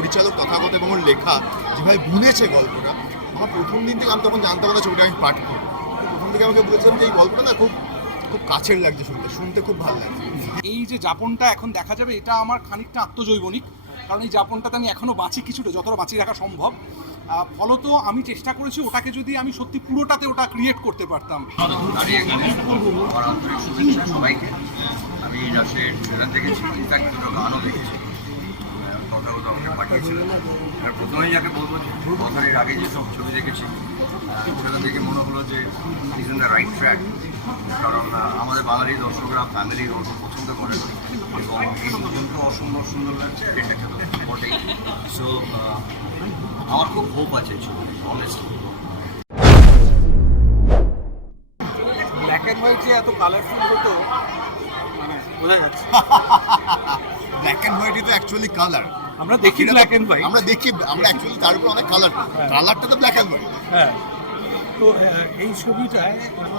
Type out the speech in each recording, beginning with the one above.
পরিচালক তথাগত এবং ওর লেখা যেভাবে বুনেছে গল্পটা, আমার প্রথম দিন থেকে আমি তখন জানতাম না ছবিটা আমি পাঠ করবো। প্রথম থেকে আমাকে বলেছিলাম যে এই গল্পটা না খুব খুব কাছের লাগছে, শুনতে খুব ভালো লাগছে। এই যে যাপনটা এখন দেখা যাবে, এটা আমার খানিকটা আত্মজৈবনিক, কারণ এই যাপনটাতে আমি এখনও বাঁচি কিছুটা, যতটা বাঁচিয়ে রাখা সম্ভব। ফলত আমি চেষ্টা করেছি ওটাকে যদি আমি সত্যি পুরোটাতে ওটা ক্রিয়েট করতে পারতাম। আমার আন্তরিক শুভেচ্ছা সবাইকে। আমি রাশের ট্রেলার দেখেছি, ইনফ্যাক্ট দুটো গানও দেখেছি, তথাগত আমাকে পাঠিয়েছিলেন। আর প্রথমেই যাকে বলবো যে কথার এর আগে যেসব ছবি দেখেছি সেখান থেকে মনে হলো যে is in the right track, কারণ আমাদের বাঙালি দর্শকরা ফ্যামিলি গল্প পছন্দ করে এবং এই পর্যন্ত অসম্ভব সুন্দর লাগছে, আর এটা খেতে বটেই। সো আমার খুব হোপ আছে এই ছবি, অনেস্টলি। ব্ল্যাক অ্যান্ড হোয়াইট যে এত কালারফুল হতো মানে বোঝা যাচ্ছে। ব্ল্যাক অ্যান্ড হোয়াইটই তো অ্যাকচুয়ালি কালার। আমরা দেখি ব্ল্যাক অ্যান্ড হোয়াইট, আমরা অ্যাকচুয়ালি তার উপর অনেক কালারটা তো ব্ল্যাক অ্যান্ড হোয়াইট। হ্যাঁ। তো এই ছবিটায়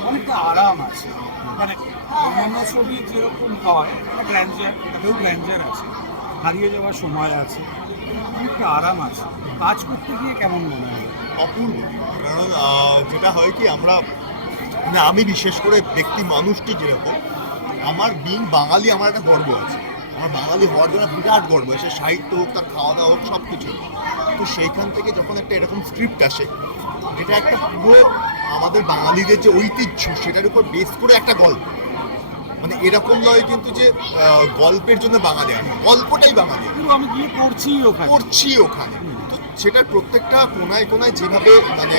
অনেকটা আরাম আছে, মানে অন্যান্য ছবি যেরকম হয় একটা গ্র্যান্ডার, তাতেও গ্র্যান্ডার আছে, হারিয়ে যাওয়ার সময় আছে, অনেকটা আরাম আছে। কাজ করতে গিয়ে কেমন মনে হয়? অপূর্ব। কারণ যেটা হয় কি, আমরা মানে আমি বিশেষ করে ব্যক্তি মানুষটি যেরকম, আমার বাঙালি আমার একটা গর্ব আছে। আমার বাঙালি হওয়ার জন্য বিরাট গর্ব, সে সাহিত্য হোক, তার খাওয়া দাওয়া হোক, সব কিছু। তো সেইখান থেকে যখন একটা এরকম স্ক্রিপ্ট আসে যেটা একটা পুরো আমাদের বাঙালিদের যে ঐতিহ্য সেটার উপর বেস করে একটা গল্প, মানে এরকম নয় কিন্তু যে গল্পের জন্য বাঙালি আসে, গল্পটাই বাঙালি আমি গিয়ে করছি ওখানে। তো সেটার প্রত্যেকটা কোনায় কোনায় যেভাবে মানে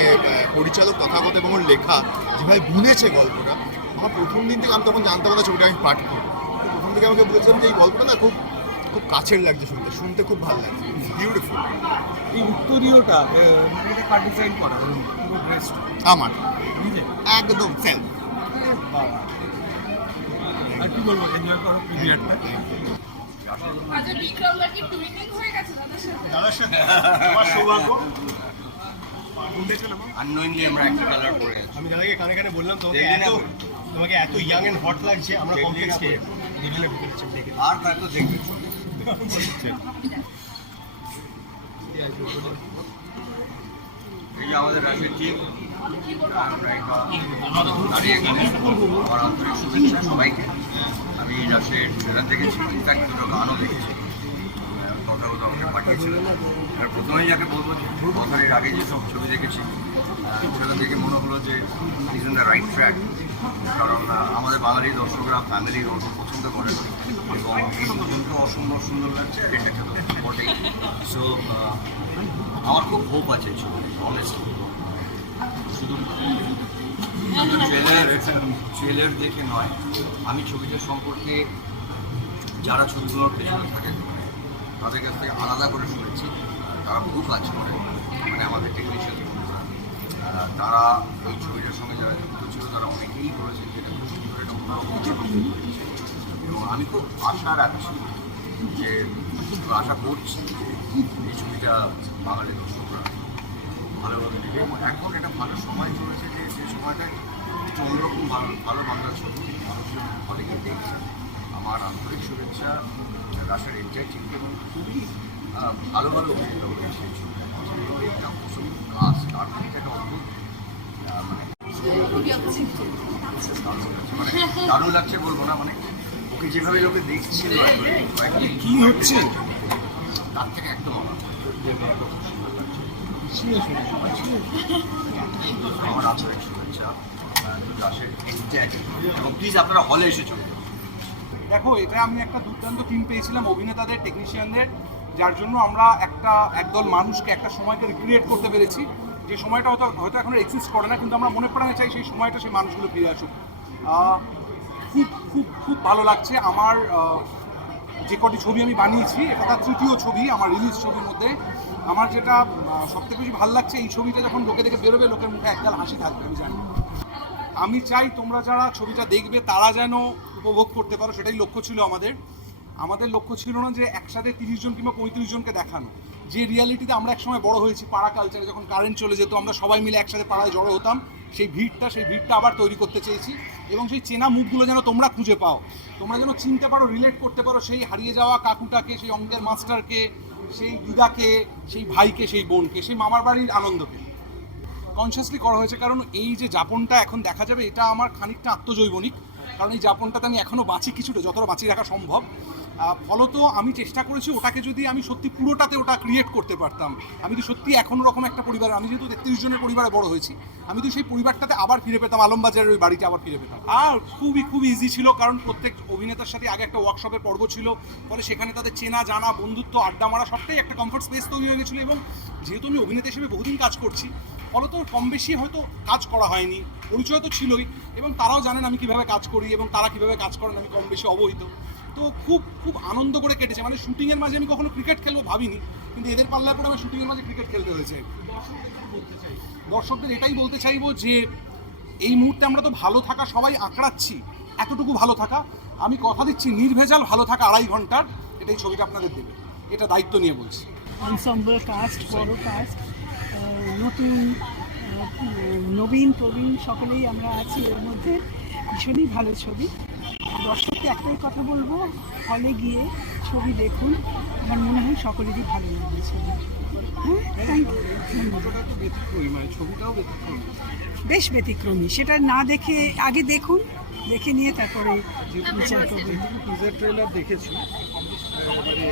পরিচালক তথাগত এবং ওর লেখা যেভাবে বুনেছে গল্পটা, আমার প্রথম দিন থেকে আমি তখন জানতাম না ছবিটা আমি পাঠ করবো। তো প্রথম থেকে আমাকে বলেছিলাম যে এই গল্পটা না খুব খুব কাছের লাগছে, শুনতে খুব ভালো লাগছে, বিউটিফুল। এই উত্তরীয়টা মানে এটা কার ডিজাইন করা, পুরো ড্রেসটা আমার নিজে একদম সেলফ। বাবা, আর কি বলবো, এনজয় করো পিরিয়ডটা। আচ্ছা, বিক্রমদা কি টুইনিং হয়ে গেছে দাদার সাথে? আমার সৌভাগ্য। আননোয়িংলি আমরা একটা কালার পরে আছি। আমি দাদাকে কানে কানে বললাম তোমাকে এত ইয়াং এন্ড হট লাগছে, আমরা কমপ্লেক্স খেয়ে আর হয়তো দেখবে এই যে আমাদের রাশের টিম, দাঁড়িয়ে এখানে আমার আন্তরিক শুভেচ্ছা সবাইকে। আমি রাশের ট্রেলার দেখেছি, ইনফ্যাক্ট দুটো গানও দেখেছি, তথাগত আমাকে পাঠিয়েছিলেন। আর প্রথমেই যাকে বলবো যে কথার এর আগে যেসব ছবি দেখেছি সেখান থেকে মনে হলো যে is in the right track, কারণ আমাদের বাঙালি দর্শকরা ফ্যামিলি গল্প পছন্দ করে এবং এই পর্যন্ত অসম্ভব সুন্দর লাগছে, আর এটা খেতে বটেই। সো আমার খুব হোপ আছে এই ছবি, অনেস্টলি। শুধু ট্রেলার দেখে নয়, আমি ছবিটার সম্পর্কে যারা ছবিগুলোর পেছনে থাকে তাদের কাছ থেকে আলাদা করে শুনেছি, তারা খুব কাজ করে, মানে আমাদের টেকনিশিয়ান তারা ওই ছবিটার সঙ্গে যারা যুক্ত ছিল তারা অনেকেই করেছে, যেটা খুব সুন্দর একটা অন্যরকম ছবি তৈরি করেছে। এবং আমি খুব আশা রাখছি যে আশা করছি যে এই ছবিটা বাঙালি দর্শকরা ভালোভাবে দেবে। এবং এখন একটা ভালো সময় চলেছে যে সময়টায় একটু অন্যরকম ভালো বাংলা ছবি মানুষের হলে গিয়ে দেখছে। আমার আন্তরিক শুভেচ্ছা রাশের এনজয় টিমকে, এবং খুবই ভালো অভিনেতা হয়েছে সেই ছবি। কাস্ট আর্টিস্ট একটা অদ্ভুত, মানে দারুণ লাগছে বলবো না, মানে ওকে যেভাবে লোকে দেখছিল কি হচ্ছে তার থেকে একদম আলাদা। আমার আন্তরিক শুভেচ্ছা রাশের এনজয় টিম, এবং প্লিজ আপনারা হলে এসে চলুন। দেখো, এটা আমি একটা দুর্দান্ত টিম পেয়েছিলাম, অভিনেতাদের, টেকনিশিয়ানদের, যার জন্য আমরা একদল মানুষকে একটা সময়কে রিক্রিয়েট করতে পেরেছি, যে সময়টা হয়তো এখন এক্সিস্ট করে না, কিন্তু আমরা মনে প্রাণে চাই সেই সময়টা সেই মানুষগুলো ফিরে আসুক। খুব খুব খুব ভালো লাগছে আমার। যে কটি ছবি আমি বানিয়েছি, এটা তার তৃতীয় ছবি আমার রিলিজ ছবির মধ্যে। আমার যেটা সবথেকে বেশি ভালো লাগছে, এই ছবিটা যখন লোকে দেখে বেরোবে, লোকের মুখে একগাল হাসি থাকবে, আমি জানি। আমি চাই তোমরা যারা ছবিটা দেখবে তারা যেন উপভোগ করতে পারো, সেটাই লক্ষ্য ছিল আমাদের লক্ষ্য ছিল না যে একসাথে 30 জন কিংবা 35 জনকে দেখানো। যে রিয়ালিটিতে আমরা একসময় বড় হয়েছি, পাড়া কালচারে যখন কারেন্ট চলে যেত আমরা সবাই মিলে একসাথে পাড়ায় জড়ো হতাম, সেই ভিড়টা আবার তৈরি করতে চেয়েছি। এবং সেই চেনা মুখগুলো যেন তোমরা খুঁজে পাও, তোমরা যেন চিনতে পারো, রিলেট করতে পারো সেই হারিয়ে যাওয়া কাকুটাকে, সেই অঙ্কের মাস্টারকে, সেই দিদাকে, সেই ভাইকে, সেই বোনকে, সেই মামার বাড়ির আনন্দকে কনসিয়াসলি করা হয়েছে। কারণ এই যে যাপনটা এখন দেখা যাবে, এটা আমার খানিকটা আত্মজৈবনিক। কারণ এই যাপনটাতে আমি এখনও বাঁচি কিছুটা, যতটা বাঁচিয়ে রাখা সম্ভব। ফলত আমি চেষ্টা করেছি ওটাকে যদি আমি সত্যি পুরোটাতে ওটা ক্রিয়েট করতে পারতাম, আমি তো সত্যি এখনো রকম একটা পরিবার, আমি যেহেতু 33 জনের পরিবারে বড় হয়েছি, আমি তো সেই পরিবারটাতে আবার ফিরে পেতাম, আলমবাজারের ওই বাড়িতে আবার ফিরে পেতাম। আর খুবই ইজি ছিল, কারণ প্রত্যেক অভিনেতার সাথে আগে একটা ওয়ার্কশপের পর্ব ছিল, ফলে সেখানে তাদের চেনা জানা, বন্ধুত্ব, আড্ডা মারা সবটাই একটা কমফর্ট স্পেস তৈরি হয়ে গেছিলো। এবং যেহেতু আমি অভিনেতা হিসেবে বহুদিন কাজ করছি, ফলত কম বেশি হয়তো কাজ করা হয়নি, পরিচয় তো ছিলই, এবং তারাও জানেন আমি কীভাবে কাজ করি এবং তারা কীভাবে কাজ করেন আমি কম বেশি অবহিত। তো খুব আনন্দ করে কেটেছে। মানে শুটিংয়ের মাঝে আমি কখনো ক্রিকেট খেলবো ভাবিনি, কিন্তু এদের পাল্লায় পরে আমার শুটিংয়ের মাঝে ক্রিকেট খেলতে হয়েছে। দর্শকদের এটাই বলতে চাইবো যে এই মুহূর্তে আমরা তো ভালো থাকা সবাই আঁকড়াচ্ছি, এতটুকু ভালো থাকা, আমি কথা দিচ্ছি নির্ভেজাল ভালো থাকা 2.5 ঘন্টার, এটাই ছবিটা আপনাদের দেবে, এটা দায়িত্ব নিয়ে বলছি। এনসেম্বল কাস্ট, বড় কাস্ট, নতুন নবীন প্রবীণ সকলেই আমরা আছি এর মধ্যে। ভীষণই ভালো ছবি। দর্শককে একটাই কথা বলবো, হলে গিয়ে ছবি দেখুন, আমার মনে হয় সকলেরই ভালো লাগবে ছবি। হ্যাঁ, থ্যাংক ইউ। মানে ছবিটাও ব্যতিক্রমী, বেশ ব্যতিক্রমী, সেটা না দেখে আগে দেখুন, দেখে নিয়ে তারপরে বিচার করবেন। টিজার ট্রেলার দেখেছি, মানে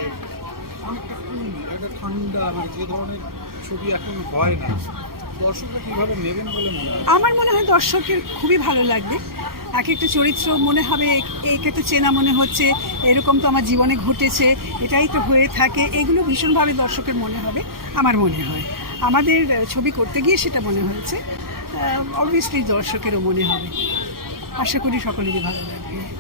অনেকটা কুল, একটা ঠান্ডা, মানে যে ধরনের ছবি এখন হয় না, দর্শকরা কীভাবে নেবেন বলে মনে হয়? আমার মনে হয় দর্শকের খুবই ভালো লাগবে। এক একটা চরিত্র মনে হবে একে তো চেনা মনে হচ্ছে, এরকম তো আমার জীবনে ঘটেছে, এটাই তো হয়ে থাকে, এগুলো ভীষণভাবে দর্শকের মনে হবে। আমার মনে হয় আমাদের ছবি করতে গিয়ে সেটা মনে হয়েছে, অবভিয়াসলি দর্শকেরও মনে হবে। আশা করি সকলেরই ভালো লাগবে।